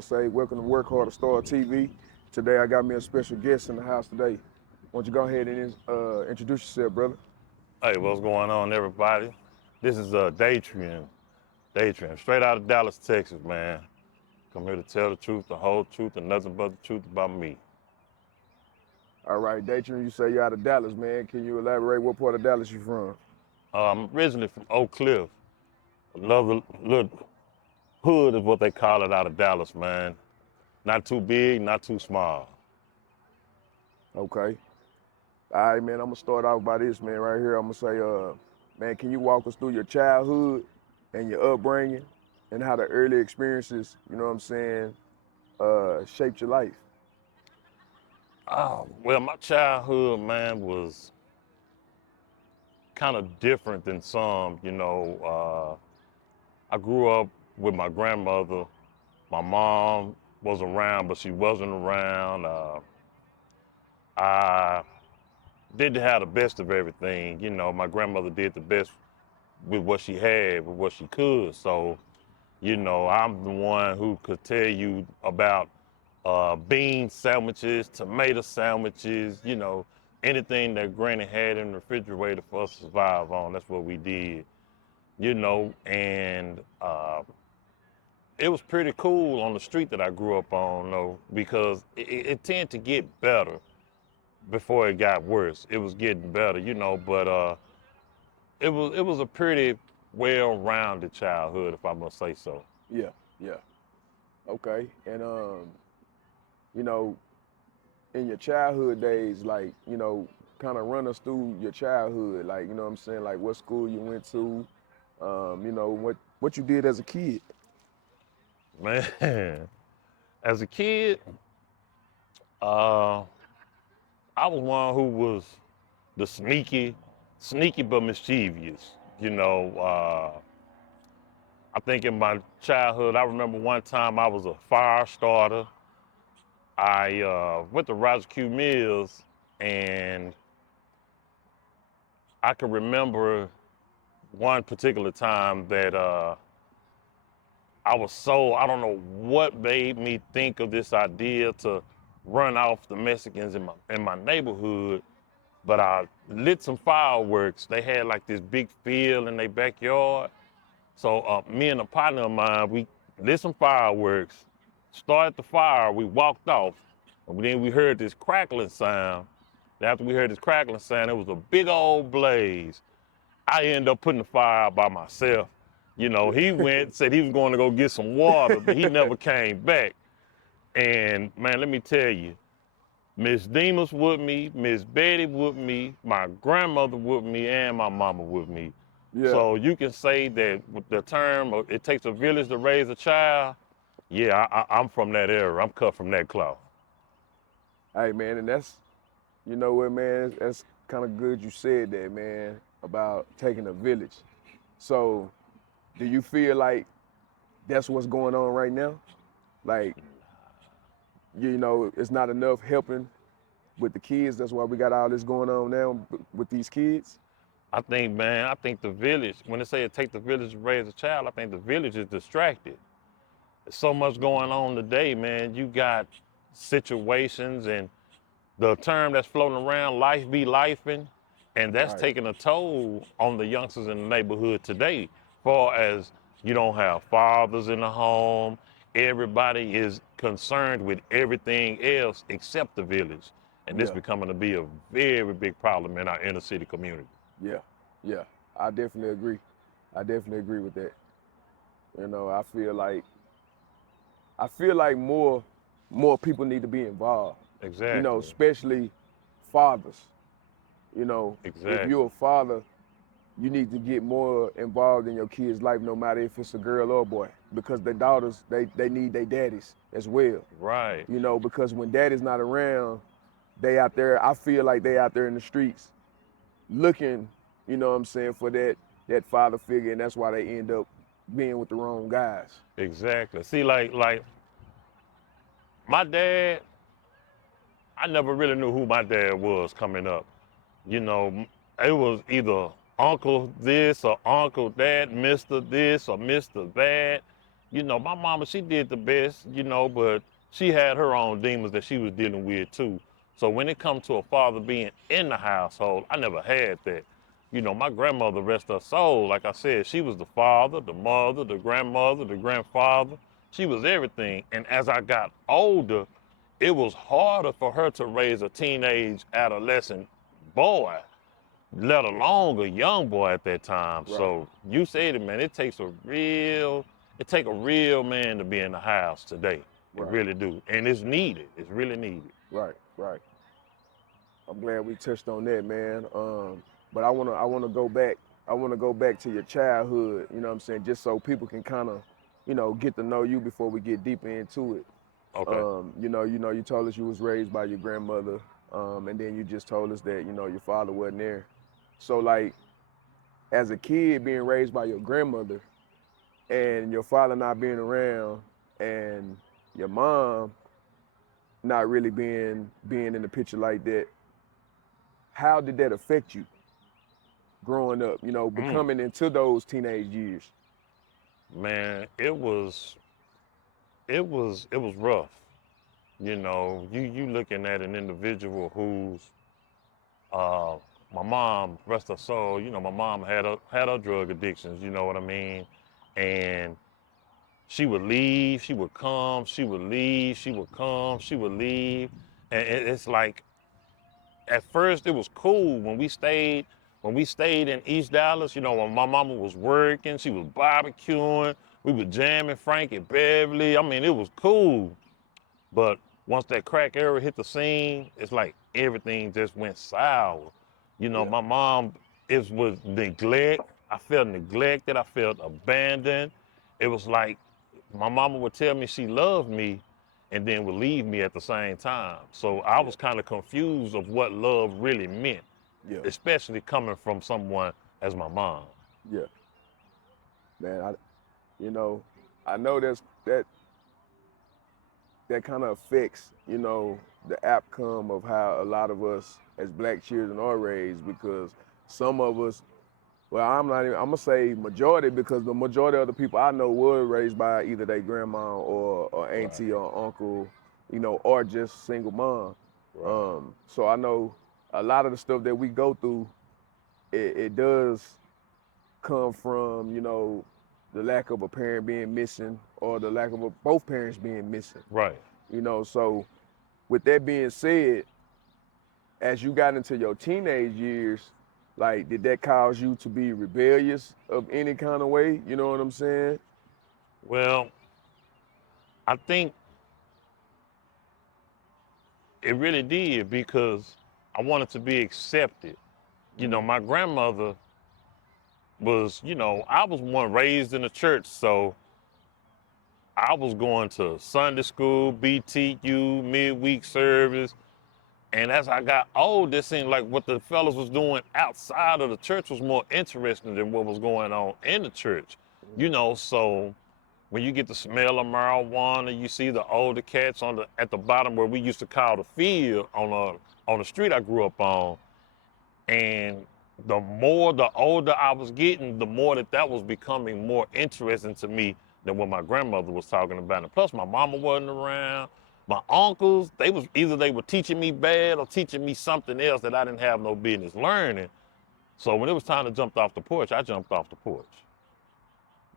want to say welcome to WorkHardOrStarveTv. Today I got me a special guest in the house today. Why don't you go ahead and introduce yourself, brother? Hey, what's going on, everybody? This is Datrian, straight out of Dallas, Texas, man. Come here to tell the truth, the whole truth, and nothing but the truth about me. All right, Datrian, you say you're out of Dallas, man. Can you elaborate what part of Dallas you from? I'm originally from Oak Cliff. Another little hood is what they call it out of Dallas, man. Not too big, not too small. Okay. All right, man, I'm going to start off by this, man, right here. I'm going to say, man, can you walk us through your childhood and your upbringing and how the early experiences, you know what I'm saying, shaped your life? Oh, well, my childhood, man, was kind of different than some, I grew up with my grandmother. My mom was around, but she wasn't around. I didn't have the best of everything. You know, my grandmother did the best with what she had, with what she could. So, I'm the one who could tell you about bean sandwiches, tomato sandwiches, anything that Granny had in the refrigerator for us to survive on. That's what we did, and it was pretty cool on the street that I grew up on, though, because it tended to get better before it got worse. It was getting better, but it was a pretty well-rounded childhood, if I must say so. Yeah. Okay. And, you know, in your childhood days, like, kind of run us through your childhood, like, you know what I'm saying, like what school you went to, what you did as a kid. Man, as a kid, uh, I was one who was the sneaky but mischievous. I think in my childhood, I remember one time I was a fire starter. I went to Roger Q Mills, and I can remember one particular time that I don't know what made me think of this idea to run off the Mexicans in my neighborhood, but I lit some fireworks. They had like this big field in their backyard. So me and a partner of mine, we lit some fireworks, started the fire, we walked off, and then we heard this crackling sound. After we heard this crackling sound, it was a big old blaze. I ended up putting the fire out by myself. He went, said he was going to go get some water, but he never came back. And man, let me tell you, Miss Demas with me, Miss Betty with me, my grandmother with me, and my mama with me. Yeah. So you can say that with the term, it takes a village to raise a child. Yeah, I'm from that era. I'm cut from that cloth. Hey, man, and that's, you know what, man, that's kind of good you said that, man, about taking a village. So do you feel like that's what's going on right now? Like, it's not enough helping with the kids. That's why we got all this going on now with these kids. I think the village, when they say it takes the village to raise a child, I think the village is distracted. There's so much going on today, man. You got situations and the term that's floating around, life be lifing, and that's Right. taking a toll on the youngsters in the neighborhood today. Far as you don't have fathers in the home, everybody is concerned with everything else except the village. And this Yeah. becoming to be a very big problem in our inner city community. Yeah, I definitely agree. I definitely agree with that. I feel like more people need to be involved. Exactly. Especially fathers. If Exactly. you're a father, you need to get more involved in your kid's life, no matter if it's a girl or a boy, because the daughters, they need their daddies as well. Right. Because when daddy's not around, they out there, I feel like they out there in the streets looking, for that father figure, and that's why they end up being with the wrong guys. Exactly. See, like my dad, I never really knew who my dad was coming up. It was either uncle this or uncle that, Mr. this or Mr. that. You know, my mama, she did the best, you know, but she had her own demons that she was dealing with too. So when it comes to a father being in the household, I never had that. You know, my grandmother, rest her soul, like I said, she was the father, the mother, the grandmother, the grandfather. She was everything. And as I got older, it was harder for her to raise a teenage adolescent boy, let alone a young boy at that time. Right, So you said it, man, it take a real man to be in the house today. It right, really do. And it's needed. It's really needed. right, right. I'm glad we touched on that, man. But I wanna go back. I wanna go back to your childhood. You know what I'm saying? Just so people can kind of, get to know you before we get deeper into it. Okay. You told us you was raised by your grandmother, and then you just told us that your father wasn't there. So like, as a kid being raised by your grandmother and your father not being around, and your mom not really being in the picture like that, how did that affect you growing up? Mm, Becoming into those teenage years. man, it was rough. You know, you looking at an individual who's uh my mom, rest her soul, you know, my mom had her drug addictions, you know what I mean? And she would leave, she would come, she would leave, she would come, she would leave. And it's like at first it was cool when we stayed in East Dallas, you know, when my mama was working, she was barbecuing, we were jamming Frankie Beverly. I mean, it was cool. But once that crack era hit the scene, it's like everything just went sour. You know, Yeah, my mom, it was neglect. I felt neglected. I felt abandoned. It was like my mama would tell me she loved me and then would leave me at the same time. So I yeah, was kind of confused of what love really meant, yeah, especially coming from someone as my mom. yeah. Man, you know, I know that kind of affects, the outcome of how a lot of us as black children are raised, because some of us, well, I'm gonna say majority, because the majority of the people I know were raised by either their grandma or Right, auntie or uncle, or just single mom. right, So I know a lot of the stuff that we go through, it does come from, the lack of a parent being missing, or the lack of both parents being missing. right. So with that being said, as you got into your teenage years, like, did that cause you to be rebellious of any kind of way? You know what I'm saying? Well, I think it really did because I wanted to be accepted. You know, Mm, my grandmother was, I was one raised in the church, so I was going to Sunday school, BTU, midweek service. And as I got old, it seemed like what the fellas was doing outside of the church was more interesting than what was going on in the church. mm, You know, so when you get the smell of marijuana, you see the older cats at the bottom where we used to call the field on the street I grew up on. And the older I was getting, the more that was becoming more interesting to me than what my grandmother was talking about. And plus, my mama wasn't around. My uncles, they were teaching me bad or teaching me something else that I didn't have no business learning. So when it was time to jump off the porch, I jumped off the porch.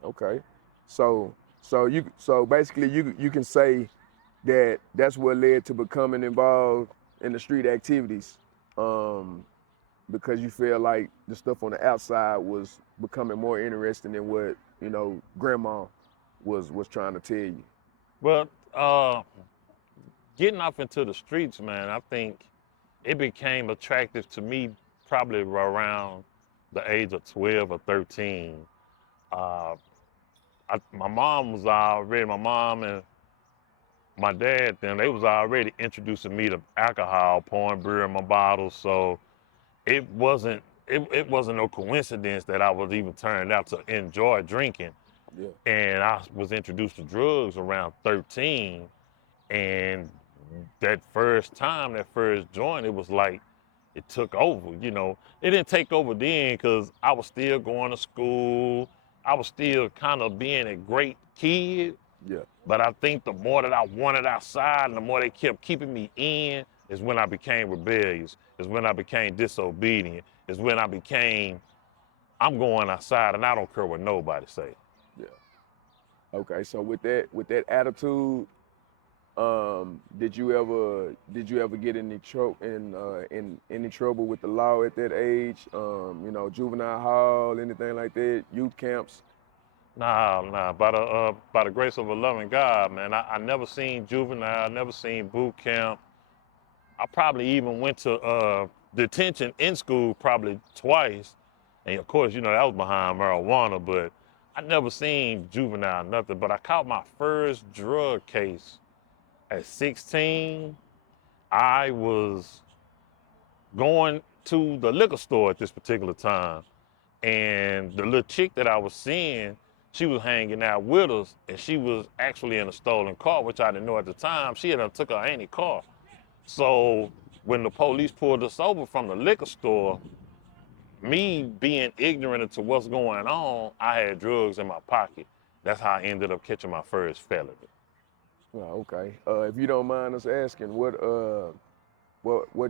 okay. So basically you can say that that's what led to becoming involved in the street activities. Um, because you feel like the stuff on the outside was becoming more interesting than what, grandma was trying to tell you. But getting off into the streets, man, I think it became attractive to me probably around the age of 12 or 13. Uh, my mom and my dad, then they was already introducing me to alcohol, pouring beer in my bottles. So it wasn't no coincidence that I was even turned out to enjoy drinking. Yeah, And I was introduced to drugs around 13. And that first time, that first joint, it was like it took over. It didn't take over then because I was still going to school. I was still kind of being a great kid. Yeah. But I think the more that I wanted outside and the more they kept keeping me in is when I became rebellious, is when I became disobedient, is when I became, I'm going outside and I don't care what nobody say. Yeah. Okay. So with that attitude, did you ever get in any trouble with the law at that age? Juvenile hall, anything like that, youth camps? Nah. By the grace of a loving God, man, I never seen juvenile, never seen boot camp. I probably even went to detention in school probably twice. And of course, that was behind marijuana, but I never seen juvenile, nothing. But I caught my first drug case at 16. I was going to the liquor store at this particular time. And the little chick that I was seeing, she was hanging out with us, and she was actually in a stolen car, which I didn't know at the time. She had took her auntie car. So when the police pulled us over from the liquor store, me being ignorant to what's going on, I had drugs in my pocket. That's how I ended up catching my first felony. Oh, okay. If you don't mind us asking, what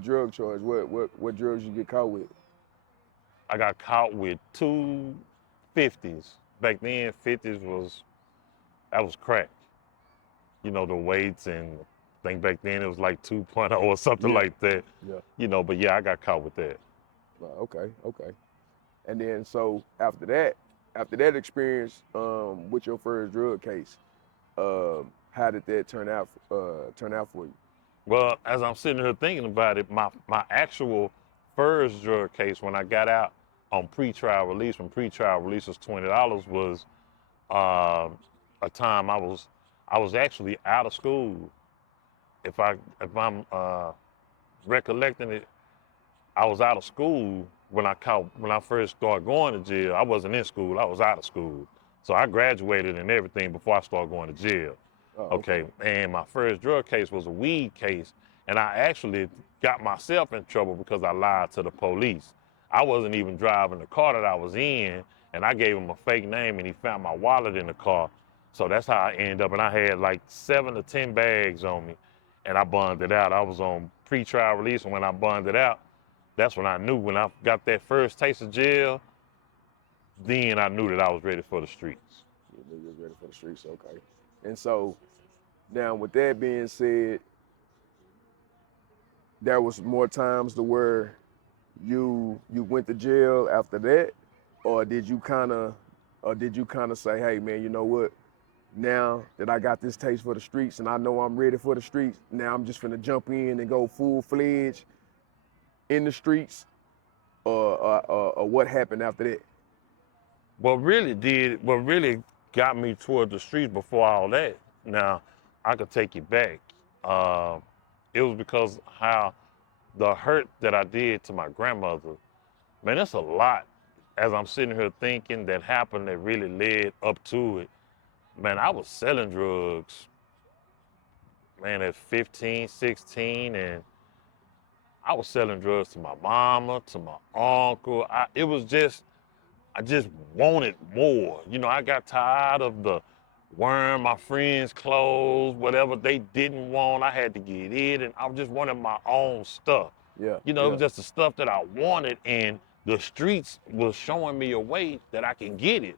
drug charge? What drugs you get caught with? I got caught with two 50s. Back then, 50s that was crack. The weights, and I think back then it was like 2.0 or something Yeah. like that. But yeah, I got caught with that. Okay. And then so after that experience with your first drug case, how did that turn out for you? Well, as I'm sitting here thinking about it, my actual first drug case when I got out on pretrial release, when pretrial release was $20, was uh, a time I was actually out of school. If I'm recollecting it, I was out of school when I first started going to jail. I wasn't in school, I was out of school. So I graduated and everything before I started going to jail. Oh, Okay. And my first drug case was a weed case. And I actually got myself in trouble because I lied to the police. I wasn't even driving the car that I was in, and I gave him a fake name, and he found my wallet in the car. So that's how I ended up. And I had like 7 to 10 bags on me, and I bonded out. I was on pre-trial release, and when I bonded out, that's when I knew. When I got that first taste of jail, then I knew that I was ready for the streets. you knew you was ready for the streets, okay. And so now with that being said, there was more times to where you went to jail after that, or did you kind of say, hey man, you know what? Now that I got this taste for the streets and I know I'm ready for the streets, now I'm just gonna jump in and go full fledged in the streets, or what happened after that? What really got me toward the streets before all that, now I could take you back. Uh, it was because how the hurt that I did to my grandmother, man, that's a lot. As I'm sitting here thinking that happened that really led up to it, man, I was selling drugs, man, at 15, 16, and I was selling drugs to my mama, to my uncle. I just wanted more. I got tired of the wearing my friends' clothes, whatever they didn't want. I had to get it, and I just wanted my own stuff. Yeah, It yeah, was just the stuff that I wanted, and the streets was showing me a way that I can get it.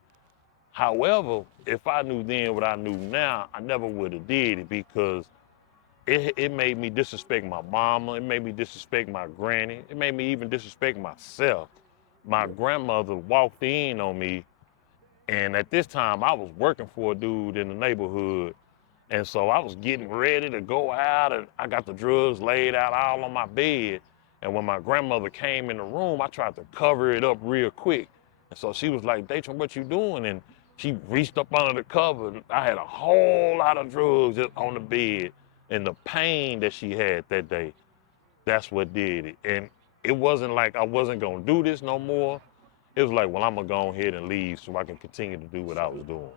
However, if I knew then what I knew now, I never would have did it because it made me disrespect my mama. It made me disrespect my granny. It made me even disrespect myself. My yeah, grandmother walked in on me, and at this time I was working for a dude in the neighborhood. And so I was getting ready to go out, and I got the drugs laid out all on my bed. And when my grandmother came in the room, I tried to cover it up real quick. And so she was like, Datrian, what you doing? And she reached up under the cover. I had a whole lot of drugs just on the bed. And the pain that she had that day, that's what did it. And it wasn't like I wasn't gonna do this no more. It was like, well, I'm gonna go ahead and leave so I can continue to do what I was doing.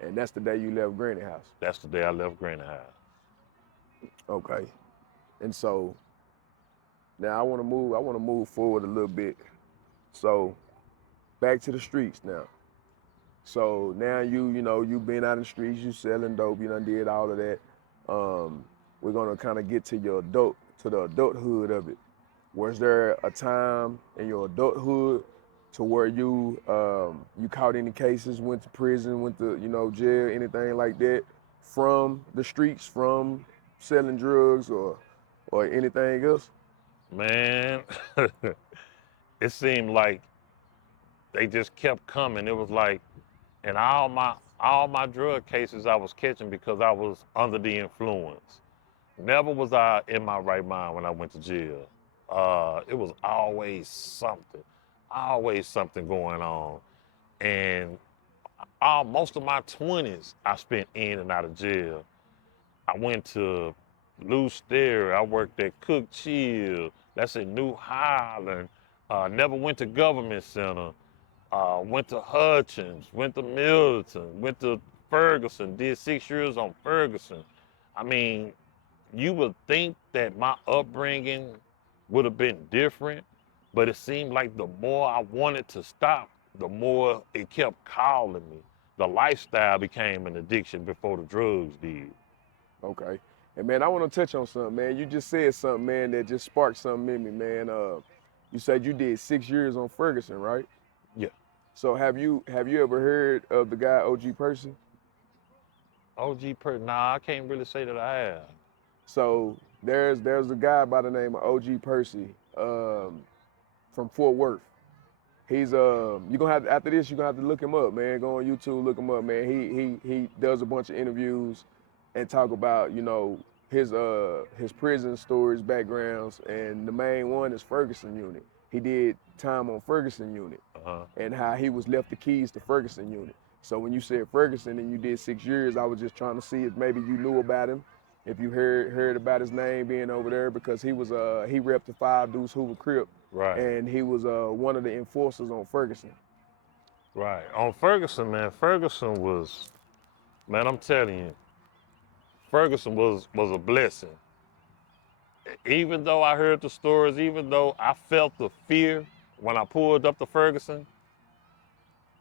and that's the day you left Granny house. That's the day I left Granny House. Okay. And so now I want to move forward a little bit. So back to the streets now. So now you been out in the streets, you selling dope, you done did all of that. We're gonna kind of get to the adulthood of it. Was there a time in your adulthood to where you caught any cases, went to prison, went to jail, anything like that, from the streets, from selling drugs or anything else? Man, it seemed like they just kept coming. It was like, and all my drug cases I was catching because I was under the influence. Never was I in my right mind when I went to jail. It was always something going on. And most of my 20s I spent in and out of jail. I went to Loose Dairy. I worked at Cook Chill. That's in New Highland. Never went to Government Center. Went to Hutchins. Went to Milton. Went to Ferguson. Did 6 years on Ferguson. I mean, you would think that my upbringing would have been different, but it seemed like the more I wanted to stop, the more it kept calling me. The lifestyle became an addiction before the drugs did. Okay. And man, I want to touch on something, man. You just said something, man, that just sparked something in me, man. You said you did 6 years on Ferguson, right? Yeah. So have you ever heard of the guy OG Percy? Nah, I can't really say that I have. So there's a guy by the name of OG Percy from Fort Worth. He's you gonna have after this you're gonna have to look him up, man. Go on YouTube, look him up, man. He does a bunch of interviews and talk about his prison stories, backgrounds, and the main one is Ferguson unit. He did time on Ferguson unit Uh-huh. and how he was left the keys to Ferguson unit. So when you said Ferguson and you did 6 years, I was just trying to see if maybe you knew about him, if you heard about his name being over there, because he repped the Five Deuce Hoover Crip, Right. and he was one of the enforcers on Ferguson. Right. On Ferguson, man, man, I'm telling you, Ferguson was a blessing. Even though I heard the stories, even though I felt the fear when I pulled up to Ferguson,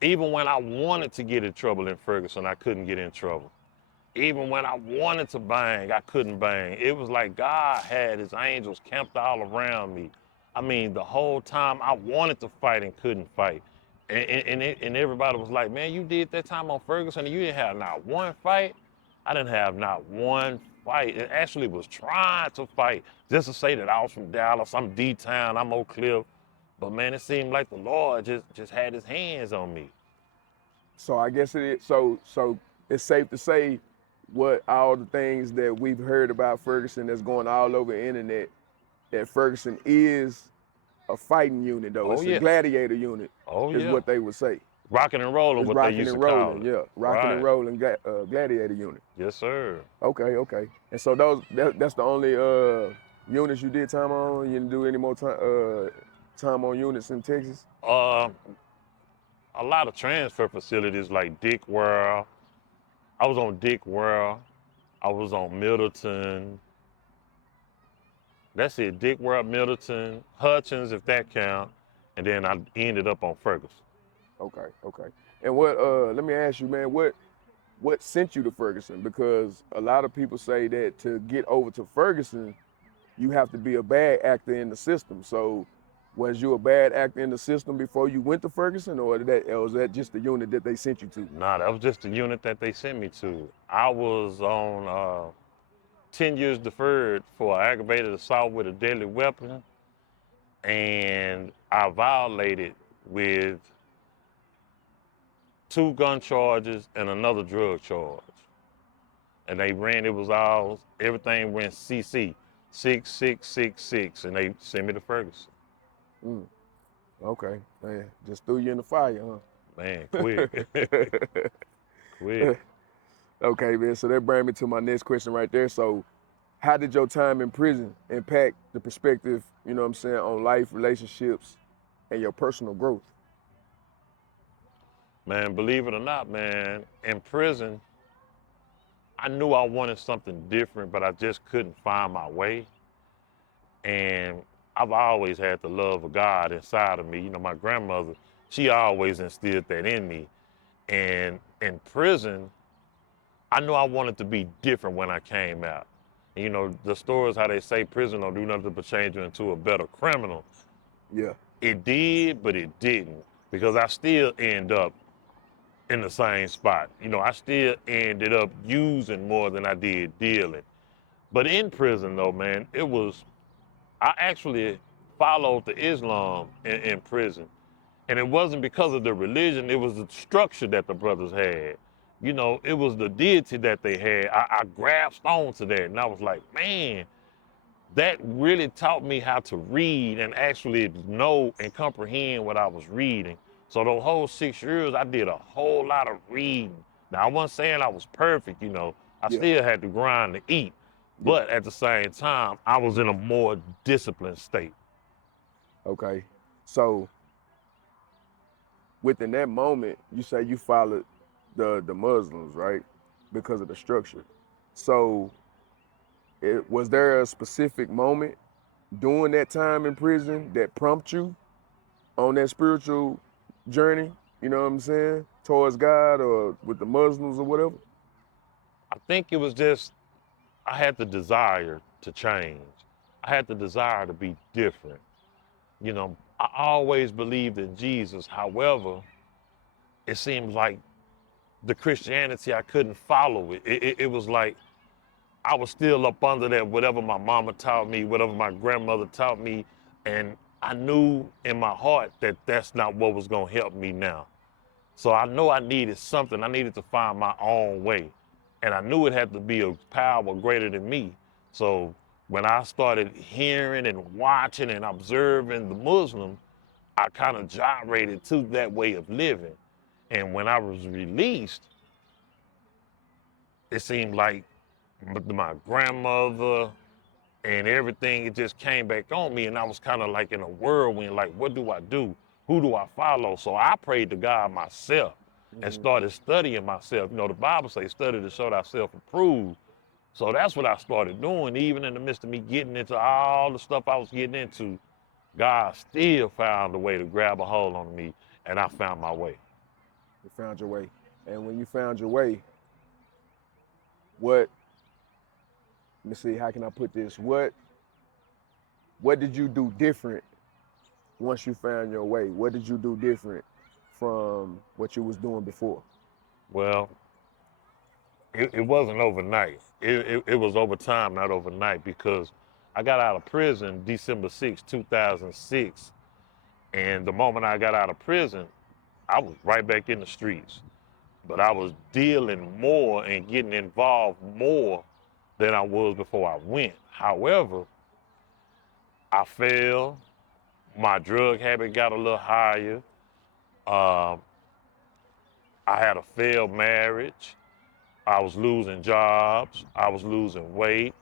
even when I wanted to get in trouble in Ferguson, I couldn't get in trouble. Even when I wanted to bang, I couldn't bang. It was like God had his angels camped all around me. I mean, the whole time I wanted to fight and couldn't fight. And everybody was like, man, you did that time on Ferguson and you didn't have not one fight? I didn't have not one fight. It actually was trying to fight just to say that I was from Dallas, I'm D-Town, I'm Oak Cliff. But man, it seemed like the Lord just had his hands on me. So I guess it is. So it's safe to say what all the things that we've heard about Ferguson that's going all over the internet, that Ferguson is a fighting unit though. Oh It's a yeah. gladiator unit, Oh is yeah. what they would say. Rocking and rolling, It's what they rocking used to and call rolling, it. yeah, rocking and Right. rolling gladiator unit. Yes, sir. Okay. And so that's the only units you did time on. You didn't do any more time on units in Texas. Uh, a lot of transfer facilities like Dick World. I was on Dick World. I was on Middleton. That's it. Dick World, Middleton, Hutchins, if that count. And then I ended up on Ferguson. Okay. And let me ask you, man, what sent you to Ferguson? Because a lot of people say that to get over to Ferguson, you have to be a bad actor in the system. So was you a bad actor in the system before you went to Ferguson, or was that just the unit that they sent you to? Nah, that was just the unit that they sent me to. I was on 10 years deferred for aggravated assault with a deadly weapon. And I violated with 2 gun charges and another drug charge. And everything went CC, 6666, and they sent me to Ferguson. Mm, okay, man, just threw you in the fire, huh? Man, quick, quick. Okay, man. So that brings me to my next question right there. So, how did your time in prison impact the perspective, on life, relationships, and your personal growth? Man, believe it or not, man, in prison, I knew I wanted something different, but I just couldn't find my way. And I've always had the love of God inside of me. My grandmother, she always instilled that in me. And in prison, I knew I wanted to be different when I came out. And, you know, the stories how they say prison don't do nothing but change you into a better criminal. Yeah. It did, but it didn't, because I still end up in the same spot. You know, I still ended up using more than I did dealing. But in prison, though, man, I actually followed the Islam in prison. And it wasn't because of the religion, it was the structure that the brothers had. You know, it was the deity that they had. I grasped onto that, and I was like, man, that really taught me how to read and actually know and comprehend what I was reading. So the whole 6 years, I did a whole lot of reading. Now, I wasn't saying I was perfect, you know. I Yeah. still had to grind to eat. Yeah. But at the same time, I was in a more disciplined state. Okay. So within that moment, you say you followed the Muslims, right? Because of the structure. So was there a specific moment during that time in prison that prompted you on that spiritual journey, you know what I'm saying, towards God or with the Muslims or whatever? I think it was just, I had the desire to change. I had the desire to be different. You know, I always believed in Jesus. However, it seems like the Christianity, I couldn't follow it. It was like I was still up under that, whatever my mama taught me, whatever my grandmother taught me. And I knew in my heart that that's not what was going to help me now. So I know I needed something. I needed to find my own way. And I knew it had to be a power greater than me. So when I started hearing and watching and observing the Muslim, I kind of gyrated to that way of living. And when I was released, it seemed like my grandmother and everything, it just came back on me. And I was kind of like in a whirlwind, like, what do I do? Who do I follow? So I prayed to God myself and Mm-hmm. started studying myself. You know, the Bible says, study to show thyself approved. So that's what I started doing. Even in the midst of me getting into all the stuff I was getting into, God still found a way to grab a hold on me, and I found my way. You found your way. And when you found your way, what, let me see, how can I put this? What did you do different once you found your way? What did you do different from what you was doing before? Well, it wasn't overnight. It was over time, not overnight, because I got out of prison December 2006. And the moment I got out of prison, I was right back in the streets. But I was dealing more and getting involved more than I was before I went. However, I fell. My drug habit got a little higher. Um, I had a failed marriage. I was losing jobs. I was losing weight.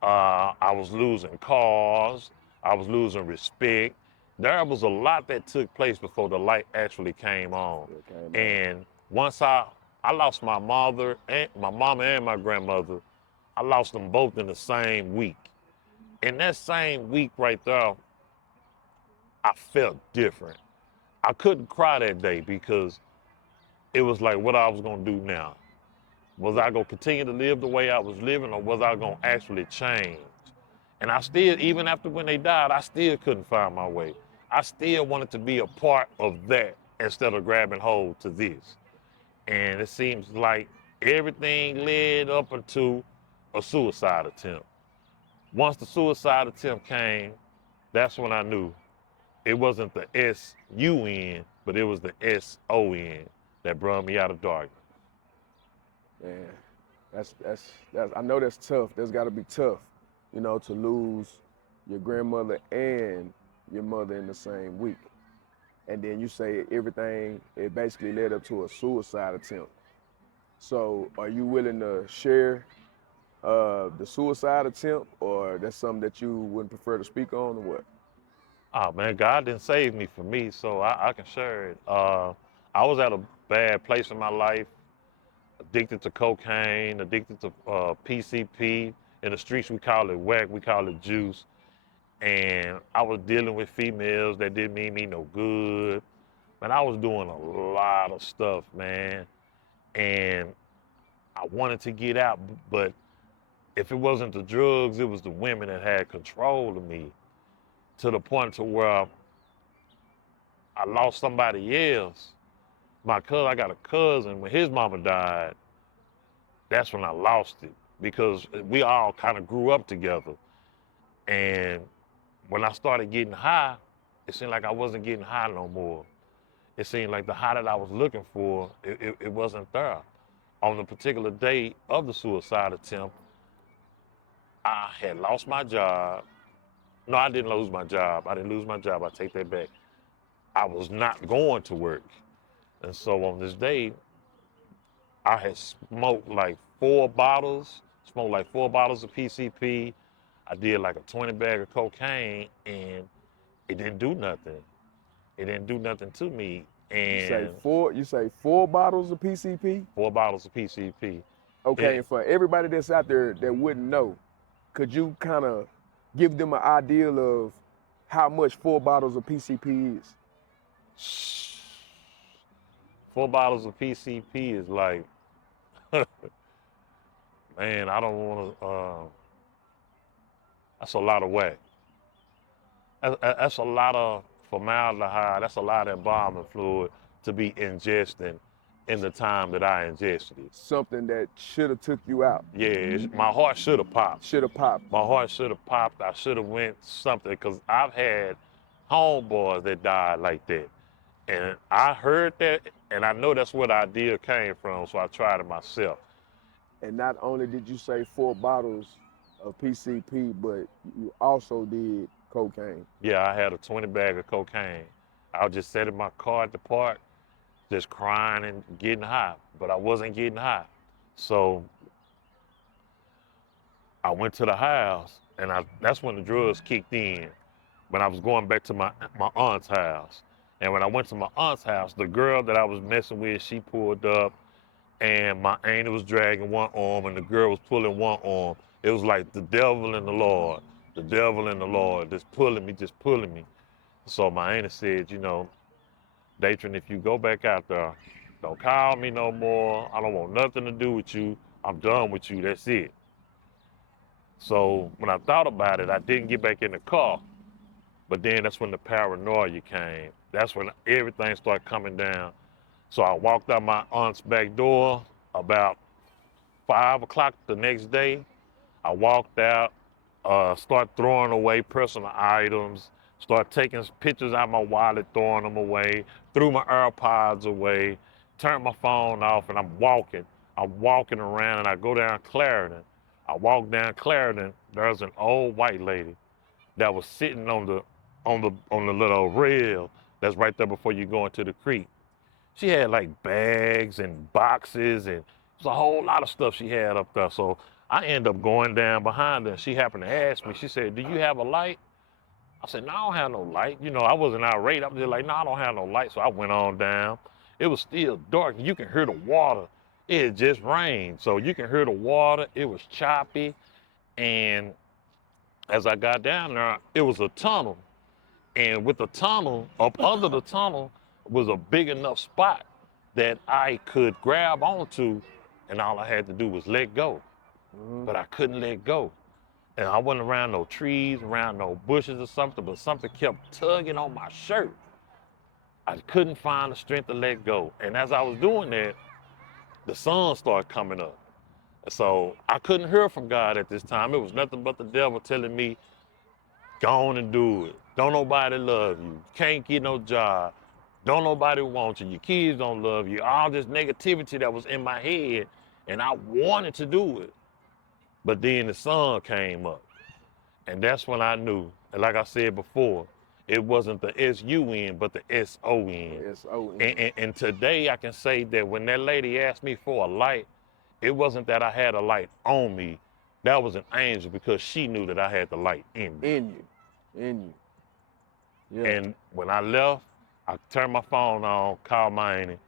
I was losing cars. I was losing respect. There was a lot that took place before the light actually came on. It came on. And once I lost my mother and my mama and my grandmother, I lost them both in the same week. In that same week right there, I felt different. I couldn't cry that day because it was like what I was gonna do now. Was I gonna continue to live the way I was living, or was I gonna actually change? And I still, even after when they died, I still couldn't find my way. I still wanted to be a part of that instead of grabbing hold to this. And it seems like everything led up into a suicide attempt. Once the suicide attempt came, that's when I knew it wasn't the S-U-N, but it was the S-O-N that brought me out of darkness. Man, that's I know that's tough. That's got to be tough, you know, to lose your grandmother and your mother in the same week. And then you say everything, it basically led up to a suicide attempt. So are you willing to share the suicide attempt, or that's something that you wouldn't prefer to speak on, or what? Oh man, God didn't save me for me, so I can share it. I was at a bad place in my life, addicted to cocaine, addicted to PCP. In the streets, we call it whack, we call it juice. And I was dealing with females that didn't mean me no good. But I was doing a lot of stuff, man. And I wanted to get out, but if it wasn't the drugs, it was the women that had control of me to the point to where I lost somebody else. I got a cousin, when his mama died, that's when I lost it because we all kind of grew up together. And when I started getting high, it seemed like I wasn't getting high no more. It seemed like the high that I was looking for, it wasn't there. On the particular day of the suicide attempt, I had lost my job. No, I didn't lose my job. I didn't lose my job. I take that back. I was not going to work. And so on this day, I had smoked like 4 bottles of PCP. I did like a 20 bag of cocaine, and it didn't do nothing. It didn't do nothing to me. And You say 4 bottles of PCP? 4 bottles of PCP. Okay, and for everybody that's out there that wouldn't know, could you kind of give them an idea of how much 4 bottles of PCP is? 4 bottles of PCP is like, man, I don't want to. That's a lot of whack. That's a lot of formaldehyde. That's a lot of embalming fluid to be ingesting in the time that I ingested it. Something that should have took you out. Yeah, my heart should have popped. Should have popped. My heart should have popped. I should have went something because I've had homeboys that died like that. And I heard that, and I know that's where the idea came from, so I tried it myself. And not only did you say 4 bottles of PCP, but you also did cocaine. Yeah, I had a 20 bag of cocaine. I was just sat in my car at the park, just crying and getting high, but I wasn't getting high. So I went to the house, and that's when the drugs kicked in. When I was going back to my aunt's house. And when I went to my aunt's house, the girl that I was messing with, she pulled up, and my auntie was dragging one arm, and the girl was pulling one arm. It was like the devil and the Lord, just pulling me, just pulling me. So my auntie said, Datrian, if you go back out there, don't call me no more. I don't want nothing to do with you. I'm done with you. That's it. So when I thought about it, I didn't get back in the car. But then that's when the paranoia came. That's when everything started coming down. So I walked out my aunt's back door about 5 o'clock the next day. I walked out, start throwing away personal items, start taking pictures out of my wallet, throwing them away, threw my AirPods away, turned my phone off, and I'm walking. I'm walking around, and I go down Clarendon. I walk down Clarendon. There's an old white lady that was sitting on the little rail that's right there before you go into the creek. She had like bags and boxes, and there's a whole lot of stuff she had up there. So I end up going down behind her, and she happened to ask me, she said, "Do you have a light?" I said, "No, I don't have no light." I wasn't irate. I was just like, "No, I don't have no light." So I went on down. It was still dark, and you can hear the water. It had just rained, so you can hear the water. It was choppy, and as I got down there, it was a tunnel. And with the tunnel, up under the tunnel was a big enough spot that I could grab onto, and all I had to do was let go. But I couldn't let go. And I wasn't around no trees, around no bushes or something, but something kept tugging on my shirt. I couldn't find the strength to let go. And as I was doing that, the sun started coming up. So I couldn't hear from God at this time. It was nothing but the devil telling me, go on and do it. Don't nobody love you. Can't get no job. Don't nobody want you. Your kids don't love you. All this negativity that was in my head, and I wanted to do it. But then the sun came up, and that's when I knew. And like I said before, it wasn't the S-U-N, but the S-O-N. S-O-N. And today I can say that when that lady asked me for a light, it wasn't that I had a light on me. That was an angel, because she knew that I had the light in me. In you. Yeah. And when I left, I turned my phone on, called my auntie,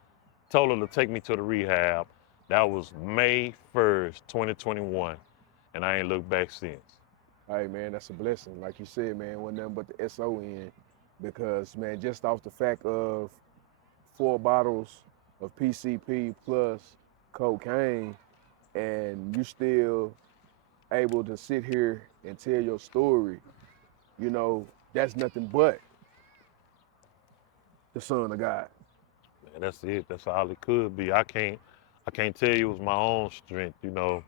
told her to take me to the rehab. That was May 1st, 2021. And I ain't looked back since. Hey, man, that's a blessing. Like you said, man, wasn't nothing but the S-O-N. Because, man, just off the fact of 4 bottles of PCP plus cocaine, and you still able to sit here and tell your story, you know, that's nothing but the Son of God. Man, that's it. That's all it could be. I can't tell you it was my own strength. You know,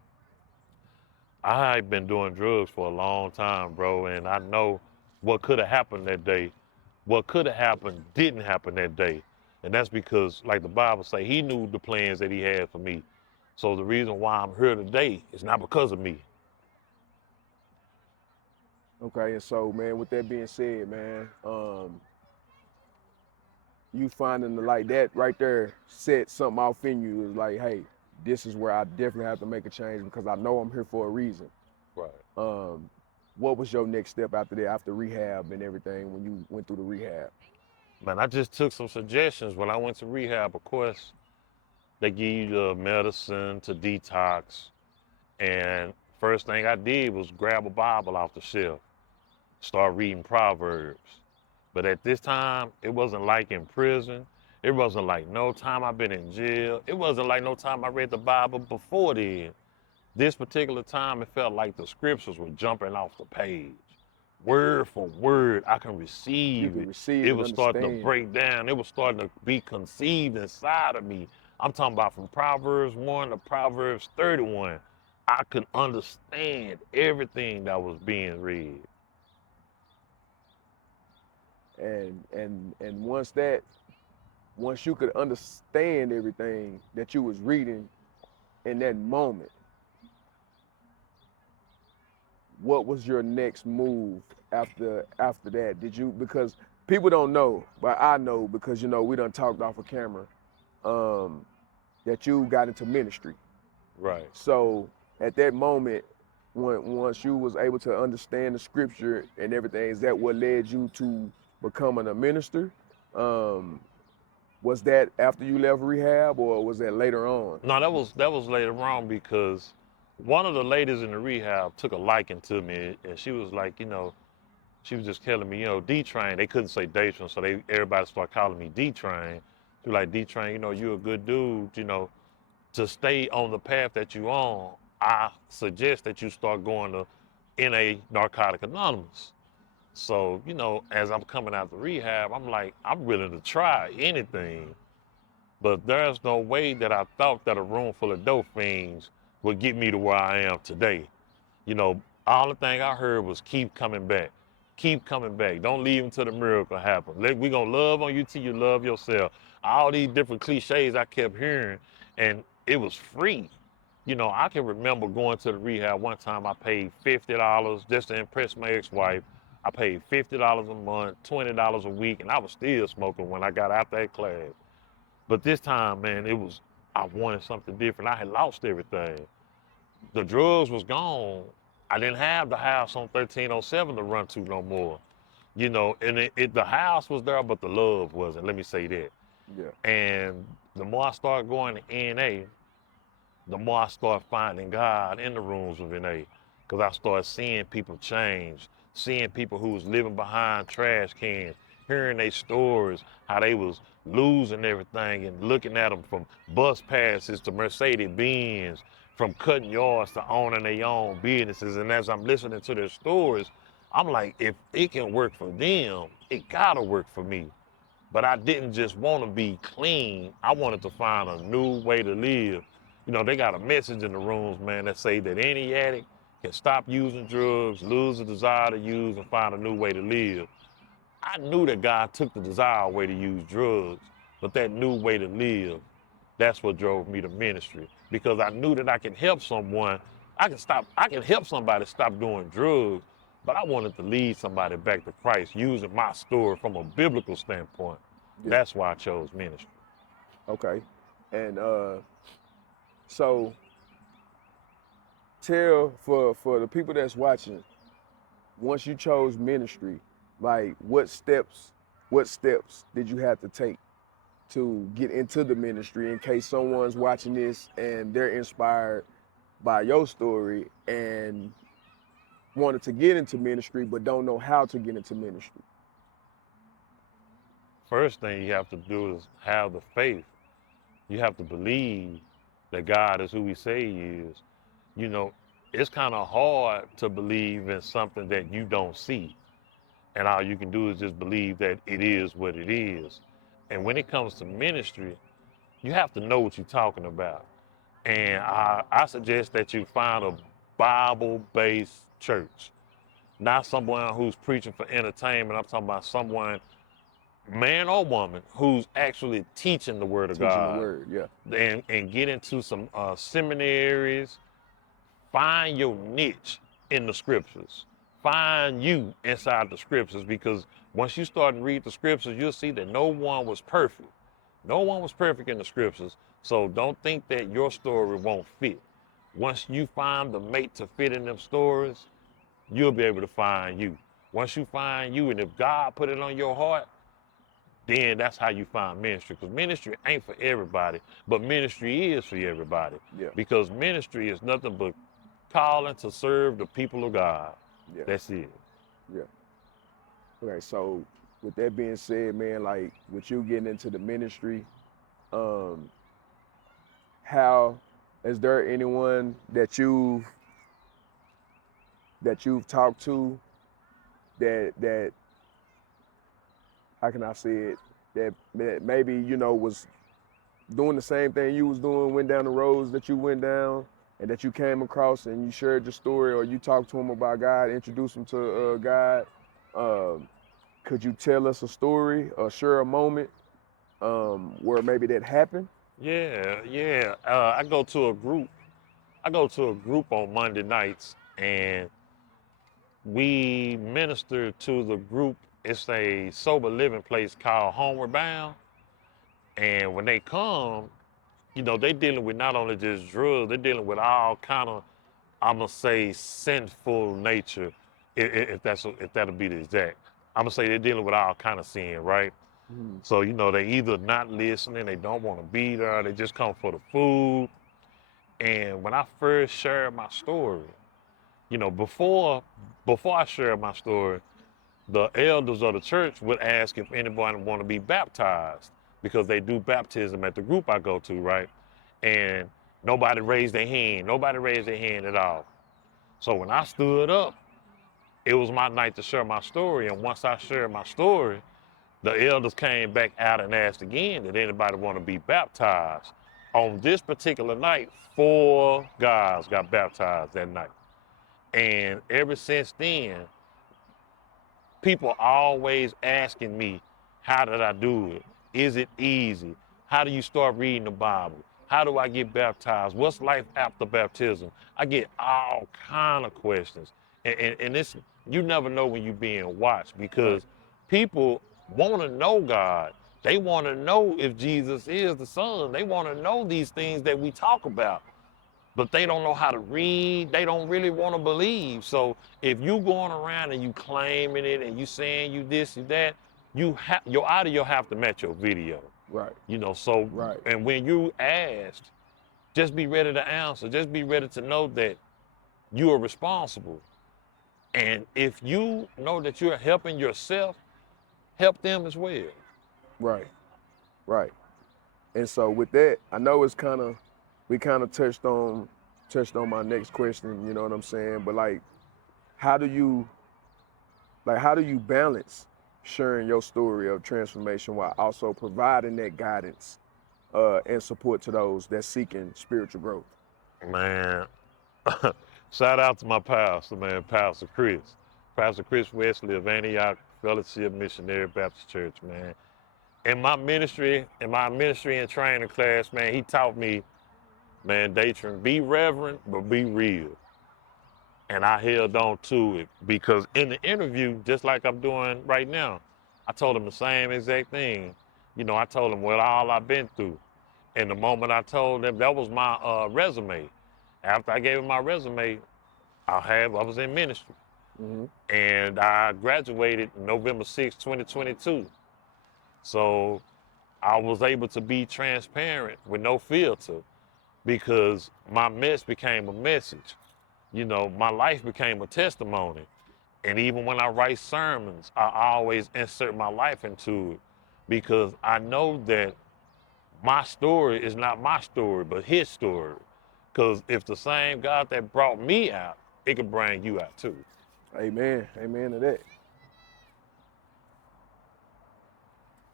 I've been doing drugs for a long time, bro, and I know what could have happened that day. What could have happened didn't happen that day. And that's because, like the Bible say, he knew the plans that he had for me. So the reason why I'm here today is not because of me. Okay, and so man, with that being said, man, you finding the like that right there set something off in you is like, hey, this is where I definitely have to make a change because I know I'm here for a reason. Right. What was your next step after that, after rehab and everything, when you went through the rehab? Man, I just took some suggestions when I went to rehab. Of course, they give you the medicine to detox. And first thing I did was grab a Bible off the shelf, start reading Proverbs. But at this time, it wasn't like in prison. It wasn't like no time I've been in jail. It wasn't like no time I read the Bible before then. This particular time, it felt like the scriptures were jumping off the page. Word for word, I can You receive can it. receive It and was starting to understand. break down. It was starting to be conceived inside of me. I'm talking about from Proverbs 1 to Proverbs 31. I could understand everything that was being read. And once you could understand everything that you was reading in that moment, what was your next move after that? Did you, because people don't know, but I know because you know we done talked off of camera, um, that you got into ministry. Right. So at that moment, once you was able to understand the scripture and everything, is that what led you to becoming a minister? Um, was that after you left rehab, or was that later on? No, that was later on because one of the ladies in the rehab took a liking to me, and she was like, she was just telling me, D-Train. They couldn't say Datrian, so everybody started calling me D-Train. She was like, D-Train, you're a good dude, to stay on the path that you on. I suggest that you start going to NA Narcotic Anonymous. So, as I'm coming out the rehab, I'm like, I'm willing to try anything. But there's no way that I thought that a room full of dope fiends would get me to where I am today. All the thing I heard was keep coming back. Keep coming back. Don't leave until the miracle happens. We're going to love on you till you love yourself. All these different cliches I kept hearing, and it was free. I can remember going to the rehab one time. I paid $50 just to impress my ex-wife. I paid $50 a month, $20 a week, and I was still smoking when I got out that class. But this time, man, I wanted something different. I had lost everything. The drugs was gone. I didn't have the house on 1307 to run to no more. And the house was there, but the love wasn't. Let me say that. Yeah. And the more I started going to NA, the more I started finding God in the rooms of NA. Because I started seeing people change, seeing people who was living behind trash cans, hearing their stories, how they was losing everything and looking at them from bus passes to Mercedes Benz, from cutting yards to owning their own businesses. And as I'm listening to their stories, I'm like, if it can work for them, it gotta work for me. But I didn't just want to be clean. I wanted to find a new way to live. They got a message in the rooms, man, that say that any addict can stop using drugs, lose the desire to use, and find a new way to live. I knew that God took the desire away to use drugs, but that new way to live, that's what drove me to ministry. Because I knew that I can help someone. I can help somebody stop doing drugs, but I wanted to lead somebody back to Christ using my story from a biblical standpoint. Yeah. That's why I chose ministry. Okay. And so tell for the people that's watching, once you chose ministry, like what steps did you have to take to get into the ministry in case someone's watching this and they're inspired by your story and wanted to get into ministry but don't know how to get into ministry? first thing you have to do is have the faith. You have to believe that God is who he say he is. You know, it's kind of hard to believe in something that you don't see. And all you can do is just believe that it is what it is. And when it comes to ministry, you have to know what you're talking about. And I suggest that you find a Bible-based church, not someone who's preaching for entertainment. I'm talking about someone, man or woman, who's actually teaching the word of Teaching the God. word, yeah. And get into some seminaries. Find your niche in the scriptures. Find you inside the scriptures, because once you start and read the scriptures, you'll see that no one was perfect. No one was perfect in the scriptures. So don't think that your story won't fit. Once you find the mate to fit in them stories, you'll be able to find you. Once you find you, and if God put it on your heart, then that's how you find ministry. Because ministry ain't for everybody, but ministry is for everybody. Yeah. Because ministry is nothing but calling to serve the people of God. Yeah. That's it. Yeah. Okay, so with that being said, man, like with you getting into the ministry, how is there anyone that you've talked to that how can I say it, that maybe, was doing the same thing you was doing, went down the roads that you went down, and that you came across and you shared your story, or you talked to them about God, introduced them to God? Um, could you tell us a story or share a moment where maybe that happened? Yeah. I go to a group. I go to a group on Monday nights, and we minister to the group. It's a sober living place called Homeward Bound. And when they come, they dealing with not only just drugs, they're dealing with all kind of, I'm gonna say, sinful nature, if that'll be the exact. I'm gonna say they're dealing with all kind of sin, right? Mhm. So they either not listening, they don't want to be there, they just come for the food. And when I first shared my story, before I shared my story, the elders of the church would ask if anyone want to be baptized, because they do baptism at the group I go to, right? And nobody raised their hand. Nobody raised their hand at all. So when I stood up, it was my night to share my story. And once I shared my story, the elders came back out and asked again, did anybody want to be baptized? On this particular night, 4 guys got baptized that night. And ever since then, people always asking me, how did I do it? Is it easy? How do you start reading the Bible? How do I get baptized? What's life after baptism? I get all kind of questions. And it's, you never know when you're being watched, Right. because people want to know God. They want to know if Jesus is the Son. They want to know these things that we talk about, but they don't know how to read. They don't really want to believe. So if you going around and you claiming it and you saying you this and that, your audio have to match your video. Right. So, Right. and when you asked, just be ready to answer. Just be ready to know that you are responsible. And if you know that you're helping yourself, help them as well. Right. Right. And so with that, I know it's kind of, we kind of touched on my next question, you know what I'm saying? But like, how do you how do you balance sharing your story of transformation while also providing that guidance and support to those that seeking spiritual growth? Man, shout out to my pastor, man, Pastor Chris. Pastor Chris Wesley of Antioch Fellowship Missionary Baptist Church, man. In my ministry and training class, man, he taught me, man, Datrian, be reverent, but be real. And I held on to it, because in the interview, just like I'm doing right now, I told him the same exact thing. I told him what all I've been through. And the moment I told him, that was my resume. After I gave him my resume, I was in ministry. Mm-hmm. And I graduated November 6, 2022. So I was able to be transparent with no filter, because my mess became a message. My life became a testimony. And even when I write sermons, I always insert my life into it, because I know that my story is not my story, but his story. Because if the same God that brought me out, it can bring you out too. Amen. Amen to that.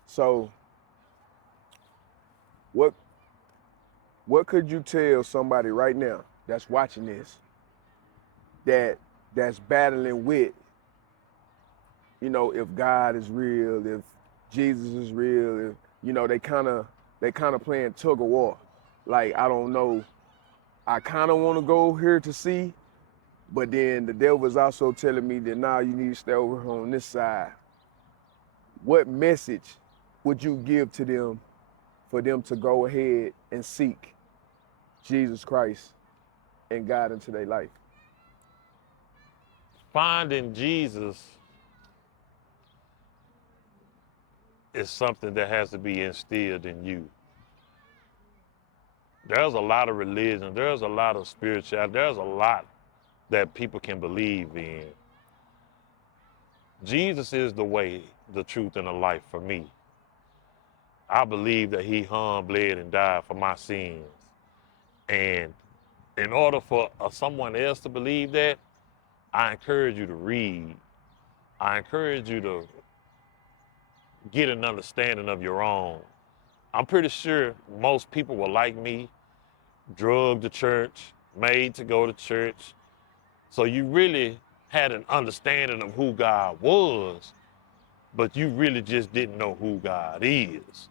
So what what could you tell somebody right now that's watching this that's battling with, if God is real, if Jesus is real, if they kind of playing tug of war. Like, I don't know, I kind of want to go here to see, but then the devil is also telling me that now you need to stay over here on this side. What message would you give to them for them to go ahead and seek Jesus Christ and God into their life? Finding Jesus is something that has to be instilled in you. There's a lot of religion, there's a lot of spirituality, there's a lot that people can believe in. Jesus is the way, the truth, and the life for me. I believe that he hung, bled, and died for my sins. And in order for someone else to believe that, I encourage you to read. I encourage you to get an understanding of your own. I'm pretty sure most people were like me, drugged to church, made to go to church. So you really had an understanding of who God was, but you really just didn't know who God is.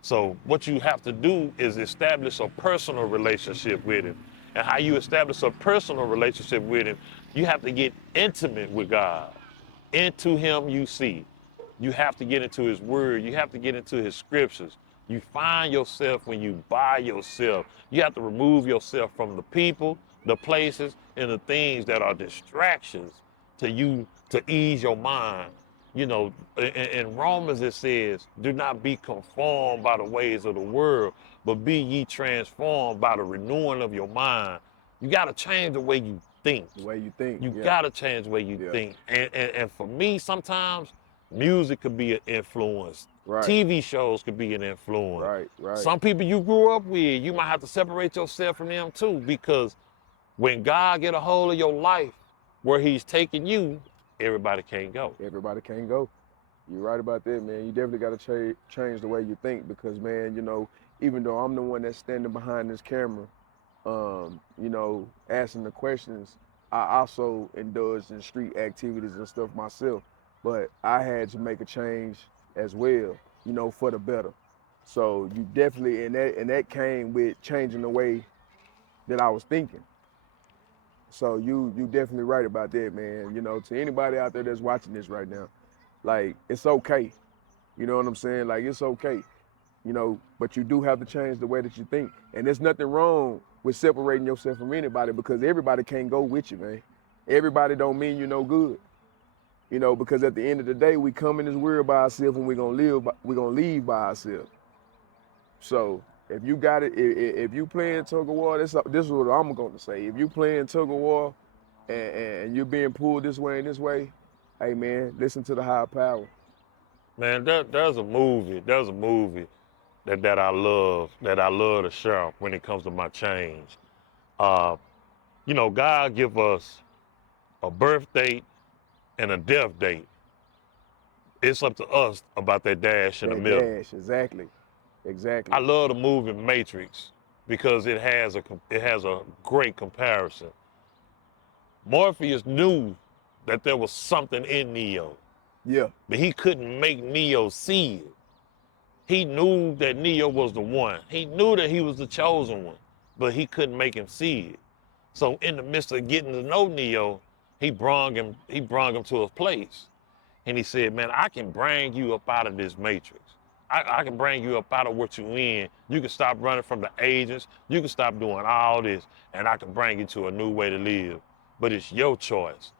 So what you have to do is establish a personal relationship with him. And how you establish a personal relationship with him, you have to get intimate with God. Into him you see. You have to get into his word. You have to get into his scriptures. You find yourself when you by yourself. You have to remove yourself from the people, the places, and the things that are distractions to you to ease your mind. In Romans it says, do not be conformed by the ways of the world, but be ye transformed by the renewing of your mind. You got to change the way you think. The way you think. You Yeah. got to change the way you Yeah. think. And for me, sometimes music could be an influence. Right. TV shows could be an influence. Right. Some people you grew up with, you might have to separate yourself from them too, because when God get a hold of your life, where he's taking you, everybody can't go. Everybody can't go. You're right about that, man. You definitely got to change the way you think because, man, even though I'm the one that's standing behind this camera, asking the questions, I also indulged in street activities and stuff myself. But I had to make a change as well, for the better. So you definitely, and that came with changing the way that I was thinking. So you definitely right about that, man. To anybody out there that's watching this right now, like, it's okay. You know what I'm saying? Like, it's okay. But you do have to change the way that you think. And there's nothing wrong with separating yourself from anybody because everybody can't go with you, man. Everybody don't mean you no good. Because at the end of the day, we come in this world by ourselves and we're gonna leave by ourselves. So if you got it, if you playing tug of war, this is what I'm gonna say. If you playing tug of war and you're being pulled this way and this way, hey man, listen to the higher power. Man, there's a movie that I love to share when it comes to my change. God give us a birth date and a death date. It's up to us about that dash in the That middle. dash, exactly. I Exactly. love the movie Matrix because it has a great comparison. Morpheus knew that there was something in Neo, Yeah. but he couldn't make Neo see it. He knew that Neo was the one. He knew that he was the chosen one, but he couldn't make him see it. So in the midst of getting to know Neo, he brought him to a place. And he said, man, I can bring you up out of this matrix. I can bring you up out of what you're in. You can stop running from the agents. You can stop doing all this, and I can bring you to a new way to live. But it's your choice.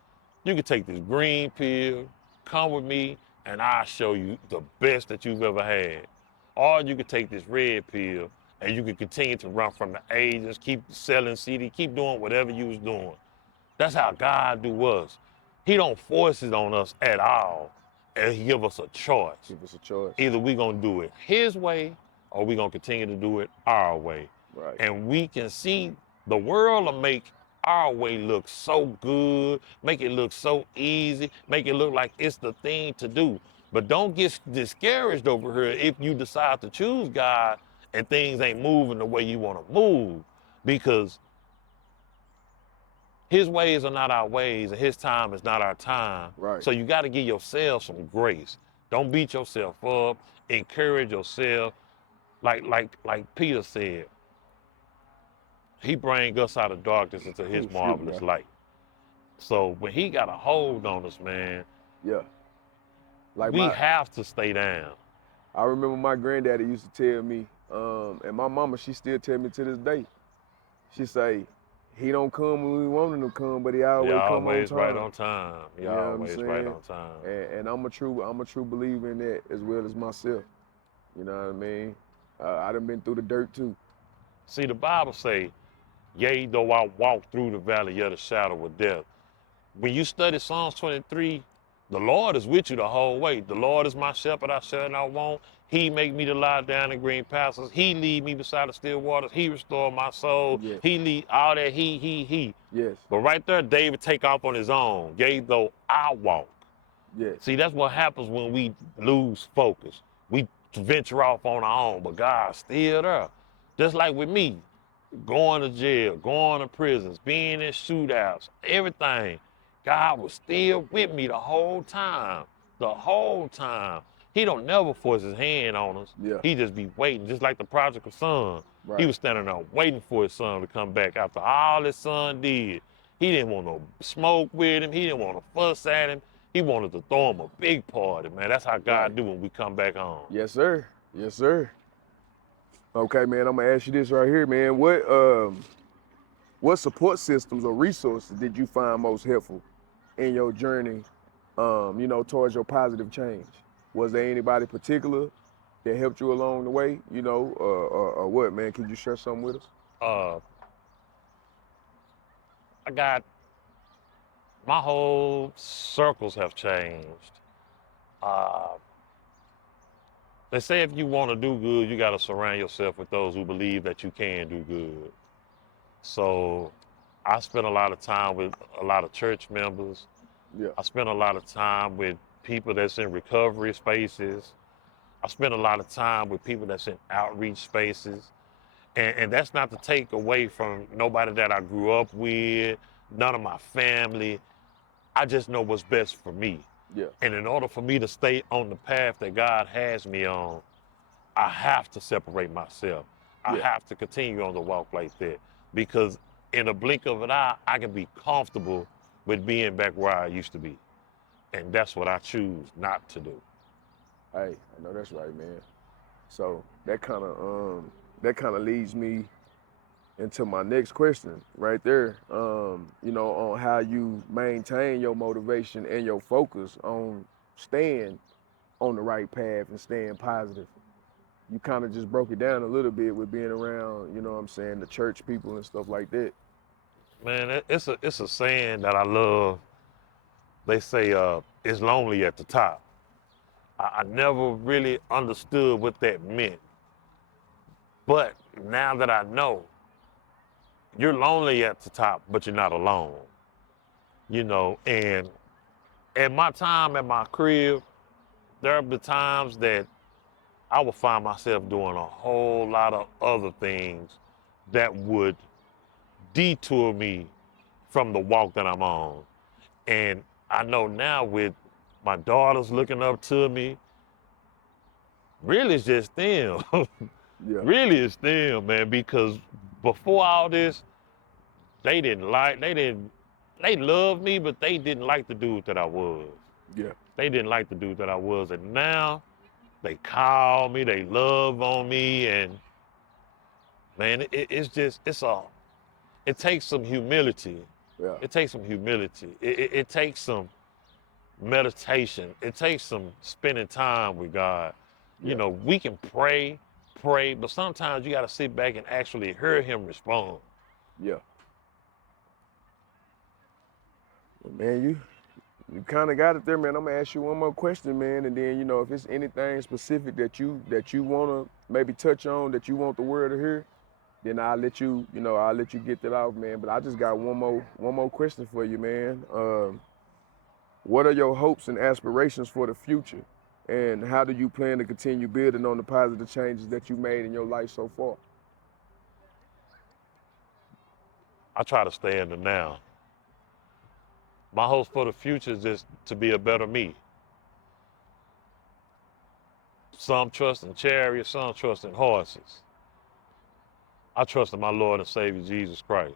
You can take this green pill, come with me, and I'll show you the best that you've ever had. Or you can take this red pill, and you can continue to run from the agents, keep selling CD, keep doing whatever you was doing. That's how God do us. He don't force it on us at all. and he give us a choice. Give us a choice. Either we gonna do it his way or we gonna continue to do it our way. Right. And we can see the world will make our way look so good, make it look so easy, make it look like it's the thing to do. But don't get discouraged over here if you decide to choose God and things ain't moving the way you want to move, because his ways are not our ways and his time is not our time. Right. So you got to give yourself some grace. Don't beat yourself up. Encourage yourself. Like Peter said, he brings us out of darkness into his marvelous light. So when he got a hold on us, man, yeah, like we have to stay down. I remember my granddaddy used to tell me, and my mama, she still tell me to this day. She say, he don't come when we want him to come, but he always come on time. Right on time. He you know always right on time. And I'm a true believer in that as well as myself. You know what I mean? I done been through the dirt too. See, the Bible say, yea, though I walk through the valley of the shadow of death. When you study Psalms 23, the Lord is with you the whole way. The Lord is my shepherd, I shall not want. He make me to lie down in green pastures. He lead me beside the still waters. He restore my soul. Yes. He lead all that he. Yes. But right there, David take off on his own. Yea, though I walk. Yes. See, that's what happens when we lose focus. We venture off on our own, but God's still there. Just like with me, going to jail, going to prisons, being in shootouts, everything. God was still with me the whole time. The whole time. He don't never force his hand on us. Yeah. He just be waiting, just like the prodigal son. Right. He was standing there waiting for his son to come back after all his son did. He didn't want no smoke with him. He didn't want to fuss at him. He wanted to throw him a big party, man. That's how God do when we come back home. Yes, sir. Yes, sir. Okay, man, I'm gonna ask you this right here, man. What support systems or resources did you find most helpful in your journey, towards your positive change? Was there anybody particular that helped you along the way, or what, man? Could you share something with us? I got, my whole circles have changed. They say if you want to do good, you got to surround yourself with those who believe that you can do good. So I spent a lot of time with a lot of church members. Yeah. I spent a lot of time with people that's in recovery spaces. I spent a lot of time with people that's in outreach spaces. And that's not to take away from nobody that I grew up with, none of my family. I just know what's best for me. Yeah. And in order for me to stay on the path that God has me on, I have to separate myself. I have to continue on the walk like that, because in a blink of an eye, I can be comfortable with being back where I used to be. And that's what I choose not to do. Hey, I know that's right, man. So that kind of leads me into my next question right there, on how you maintain your motivation and your focus on staying on the right path and staying positive. You kind of just broke it down a little bit with being around, the church people and stuff like that. Man, it's a saying that I love. They say it's lonely at the top. I never really understood what that meant. But now that I know, you're lonely at the top, but you're not alone. And at my time at my crib, there have been times that I would find myself doing a whole lot of other things that would detour me from the walk that I'm on. And I know now, with my daughters looking up to me, really it's just them. Yeah. Really it's them, man, because before all this, they loved me, but they didn't like the dude that I was. Yeah. They didn't like the dude that I was. And now they call me, they love on me, and man, it takes some humility. Yeah. It takes some humility. It takes some meditation. It takes some spending time with God. Yeah. We can pray, but sometimes you got to sit back and actually hear him respond. Yeah. Well, man, You kind of got it there, man. I'm gonna ask you one more question, man, and then if it's anything specific that you wanna maybe touch on that you want the world to hear, then I'll let you get that off, man. But I just got one more question for you, man. What are your hopes and aspirations for the future, and how do you plan to continue building on the positive changes that you made in your life so far? I try to stay in the now. My hopes for the future is just to be a better me. Some trust in chariots, some trust in horses. I trust in my Lord and Savior Jesus Christ.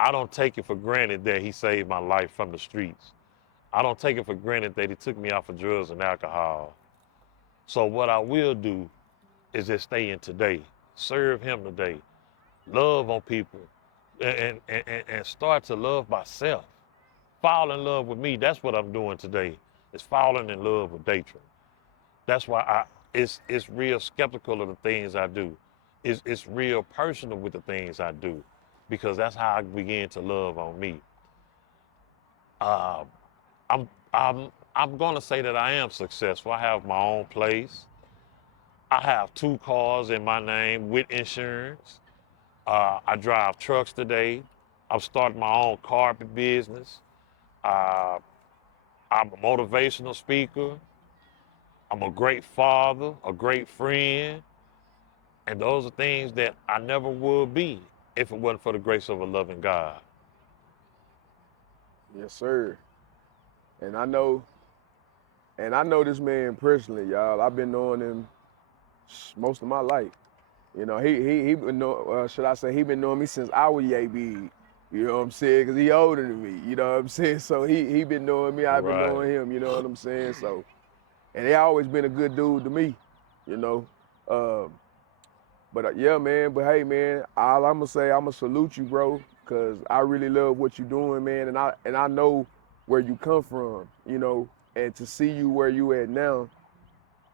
I don't take it for granted that he saved my life from the streets. I don't take it for granted that he took me off of drugs and alcohol. So what I will do is just stay in today, serve him today, love on people, and start to love myself. Fall in love with me. That's what I'm doing today, is falling in love with Datrian. That's why it's real skeptical of the things I do. It's real personal with the things I do, because that's how I begin to love on me. Uh, I'm gonna say that I am successful. I have my own place. I have 2 cars in my name with insurance. I drive trucks today. I'm starting my own carpet business. Uh, I'm a motivational speaker. I'm a great father, a great friend. And those are things that I never would be if it wasn't for the grace of a loving God. Yes, sir. And I know, this man personally, y'all. I've been knowing him most of my life. He been should I say he been knowing me since I was yay big. You know what I'm saying? Cause he older than me. You know what I'm saying? So he been knowing me. I've been Right. knowing him. You know what I'm saying? So, and he always been a good dude to me. You know. But yeah, man. But hey, man. All I'm gonna say, I'm gonna salute you, bro. Cause I really love what you're doing, man. And I know where you come from. And to see you where you at now,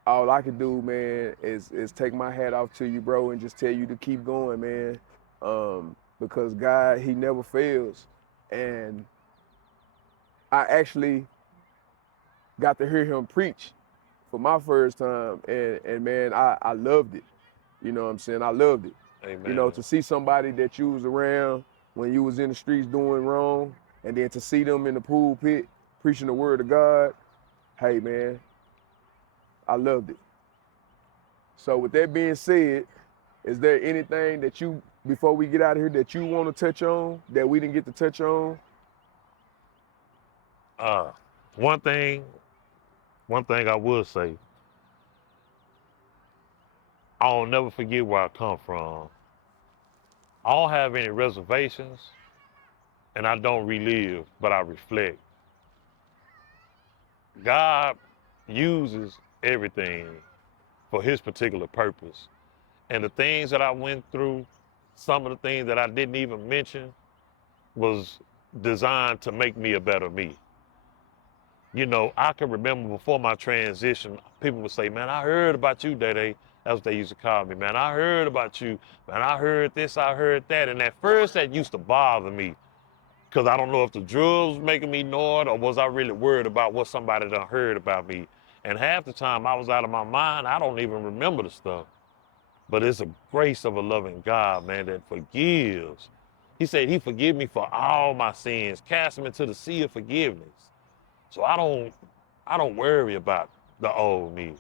all I can do, man, is take my hat off to you, bro, and just tell you to keep going, man. Because God, he never fails. And I actually got to hear him preach for my first time. And man, I loved it. You know what I'm saying? I loved it. Amen. To see somebody that you was around when you was in the streets doing wrong, and then to see them in the pulpit preaching the word of God, hey, man, I loved it. So with that being said, is there anything that you, before we get out of here, that you want to touch on that we didn't get to touch on? Uh, one thing I will say, I'll never forget where I come from. I don't have any reservations, and I don't relive, but I reflect. God uses everything for his particular purpose. And the things that I went through, some of the things that I didn't even mention, was designed to make me a better me. I can remember before my transition, people would say, man, I heard about you, Day. That's what they used to call me, man. I heard about you. Man, I heard this, I heard that. And at first that used to bother me, because I don't know if the drugs was making me know it, or was I really worried about what somebody done heard about me. And half the time I was out of my mind. I don't even remember the stuff. But it's a grace of a loving God, man, that forgives. He said he forgive me for all my sins, cast them into the sea of forgiveness. So I don't worry about the old me.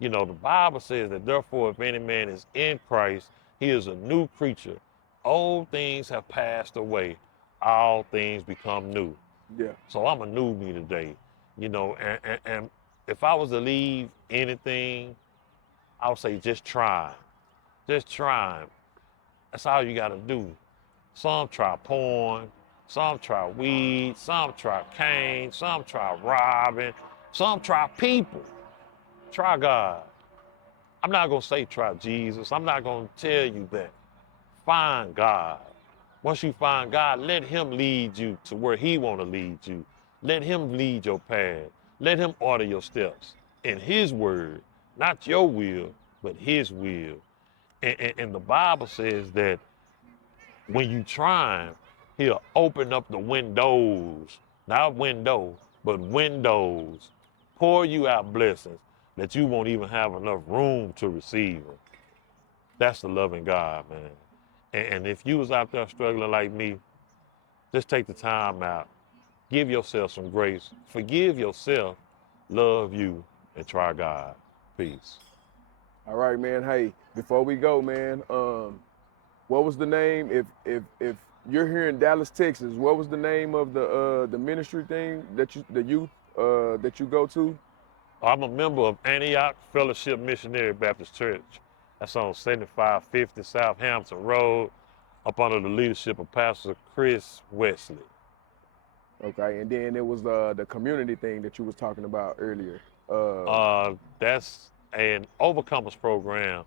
The Bible says that therefore, if any man is in Christ, he is a new creature. Old things have passed away. All things become new. Yeah. So I'm a new me today. And if I was to leave anything, I would say just try. Just try. That's all you gotta do. Some try porn, some try weed, some try cane, some try robbing, some try people. Try God. I'm not gonna say try Jesus. I'm not gonna tell you that. Find God. Once you find God, let him lead you to where he wanna lead you. Let him lead your path. Let him order your steps in his word, not your will, but his will. And the Bible says that when you try him, he'll open up the windows not window, but windows, pour you out blessings that you won't even have enough room to receive them. That's the loving God, man. And if you was out there struggling like me, just take the time out. Give yourself some grace. Forgive yourself. Love you and try God. Peace. All right, man. Hey, before we go, man, what was the name? If you're here in Dallas, Texas, what was the name of the ministry thing that the youth that you go to? I'm a member of Antioch Fellowship Missionary Baptist Church. That's on 7550 Southampton Road, up under the leadership of Pastor Chris Wesley. Okay, and then it was the community thing that you was talking about earlier. That's an Overcomers program.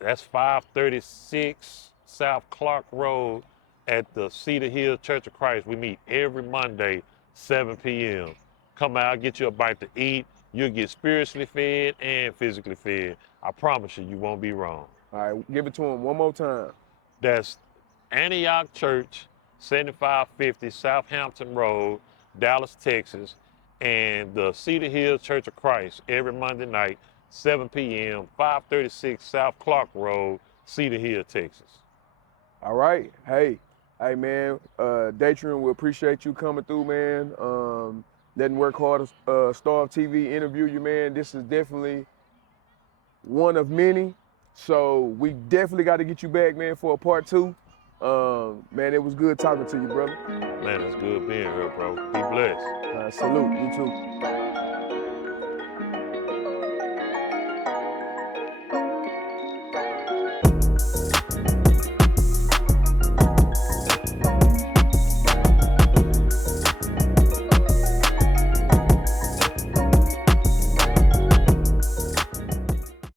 That's 536 South Clark Road at the Cedar Hill Church of Christ. We meet every Monday, 7 p.m. Come out, get you a bite to eat. You'll get spiritually fed and physically fed. I promise you, you won't be wrong. All right, give it to him one more time. That's Antioch Church, 7550 Southampton Road, Dallas, Texas, and the Cedar Hill Church of Christ every Monday night, 7 p.m., 536 South Clark Road, Cedar Hill, Texas. All right, hey, man, Datrian, we appreciate you coming through, man. Letting Work Hard Starve TV interview you, man. This is definitely one of many. So we definitely got to get you back, man, for a part 2. Man, it was good talking to you, brother. Man, it's good being here, bro. Be blessed. Salute, you too.